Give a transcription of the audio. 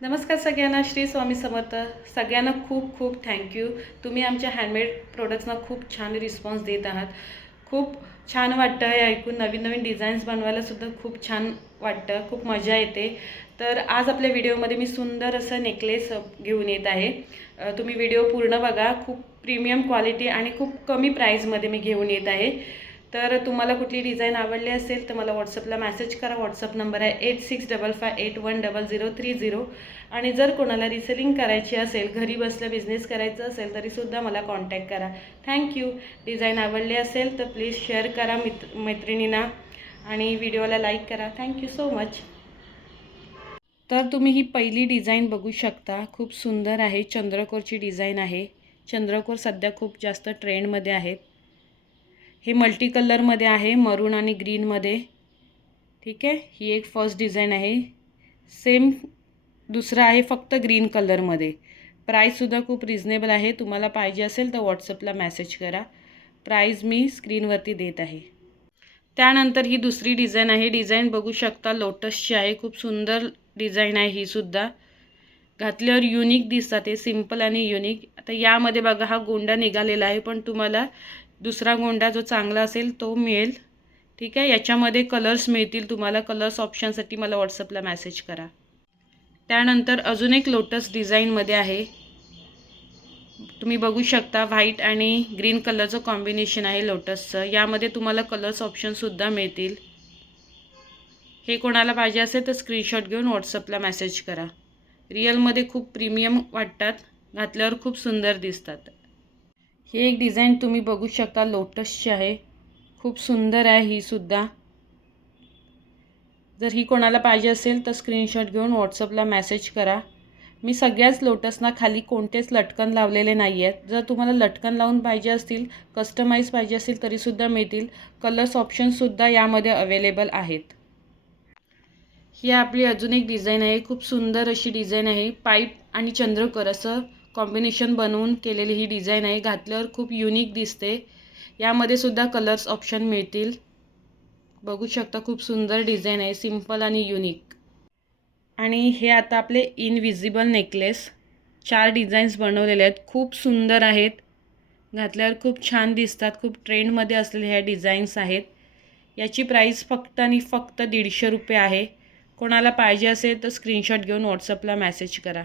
नमस्कार सगळ्यांना, श्री स्वामी समर्थ. सगळ्यांना खूप खूप थँक्यू. तुम्ही आमच्या हँडमेड प्रोडक्ट्सना खूप छान रिस्पॉन्स देत आहात. खूप छान वाटतं हे ऐकून. नवीन नवीन डिझाईन्स बनवायलासुद्धा खूप छान वाटतं, खूप मजा येते. तर आज आपल्या व्हिडिओमध्ये मी सुंदर असं नेकलेस घेऊन येत आहे. तुम्ही व्हिडिओ पूर्ण बघा. खूप प्रीमियम क्वालिटी आणि खूप कमी प्राईजमध्ये मी घेऊन येत आहे. तर तुम्हाला कुठली डिझाईन आवडली असेल तर मला व्हॉट्सअपला मेसेज करा. व्हॉट्सअप नंबर आहे 8655810030. आणि जर कोणाला रिसेलिंग करायची असेल, घरी बसल्या बिझनेस करायचं असेल तरीसुद्धा मला कॉन्टॅक्ट करा. थँक्यू. डिझाईन आवडली असेल तर प्लीज शेअर करा मैत्रिणींना आणि व्हिडिओला लाईक करा. Thank you so much. तर तुम्ही ही पहिली डिझाईन बघू शकता. खूप सुंदर आहे. चंद्रकोरची डिझाईन आहे. चंद्रकोर सध्या खूप जास्त ट्रेंडमध्ये आहेत. हे मल्टी कलरमध्ये आहे, मरून आणि ग्रीनमध्ये. ठीक आहे, ही एक फर्स्ट डिझाईन आहे. सेम दुसरा आहे फक्त ग्रीन कलरमध्ये. प्राईससुद्धा खूप रिजनेबल आहे. तुम्हाला पाहिजे असेल तर व्हॉट्सअपला मेसेज करा. प्राईस मी स्क्रीनवरती देत आहे. त्यानंतर ही दुसरी डिझाईन आहे. डिझाईन बघू शकता, लोटसची आहे. खूप सुंदर डिझाईन आहे ही सुद्धा. घातल्यावर युनिक दिसतात. ते सिम्पल आणि युनिक. आता यामध्ये बघा, हा गोंडा निघालेला आहे, पण तुम्हाला दुसरा गोंडा जो चांगला असेल तो मिळेल. ठीक आहे, याच्यामध्ये कलर्स मिळतील तुम्हाला. कलर्स ऑप्शनसाठी मला व्हॉट्सअपला मेसेज करा. त्यानंतर अजून एक लोटस डिझाईनमध्ये आहे. तुम्ही बघू शकता, व्हाईट आणि ग्रीन कलरचं कॉम्बिनेशन आहे लोटसचं. यामध्ये तुम्हाला कलर्स ऑप्शनसुद्धा मिळतील. हे कोणाला पाहिजे असेल तर स्क्रीनशॉट घेऊन व्हॉट्सअपला मेसेज करा. रिअलमध्ये खूप प्रीमियम वाटतात, घातल्यावर खूप सुंदर दिसतात. ही एक डिझाईन तुम्ही बघू शकता, लोटसची आहे. खूप सुंदर आहे ही सुद्धा. जर ही कोणाला पाहिजे असेल तर स्क्रीनशॉट घेऊन व्हॉट्सअपला मेसेज करा. मी सगळ्याच लोटसना खाली कोणतेच लटकन लावलेले नाही आहेत. जर तुम्हाला लटकन लावून पाहिजे असतील, कस्टमाइज पाहिजे असेल तरीसुद्धा मिळतील. कलर्स ऑप्शनसुद्धा यामध्ये अवेलेबल आहेत. ही आपली अजून एक डिझाईन आहे. खूप सुंदर अशी डिझाईन आहे. पाईप आणि चंद्रकोर असं कॉम्बिनेशन बनवून केलेली ही डिझाईन आहे. घातल्यावर खूप युनिक दिसते. यामध्ये सुद्धा कलर्स ऑप्शन मिळतील. बघू शकता, खूप सुंदर डिझाईन आहे, सिंपल आणि युनिक. आणि हे आता आपले इनविजिबल नेकलेस. 4 डिझाईन्स बनवलेले आहेत. खूप सुंदर आहेत. घातल्यावर खूप छान दिसतात. खूप ट्रेंडमध्ये असलेल्या ह्या डिझाईन्स आहेत. याची प्राईस फक्त आणि फक्त ₹150 आहे. कोणाला पाहिजे असेल तर स्क्रीनशॉट घेऊन व्हॉट्सअपला मेसेज करा.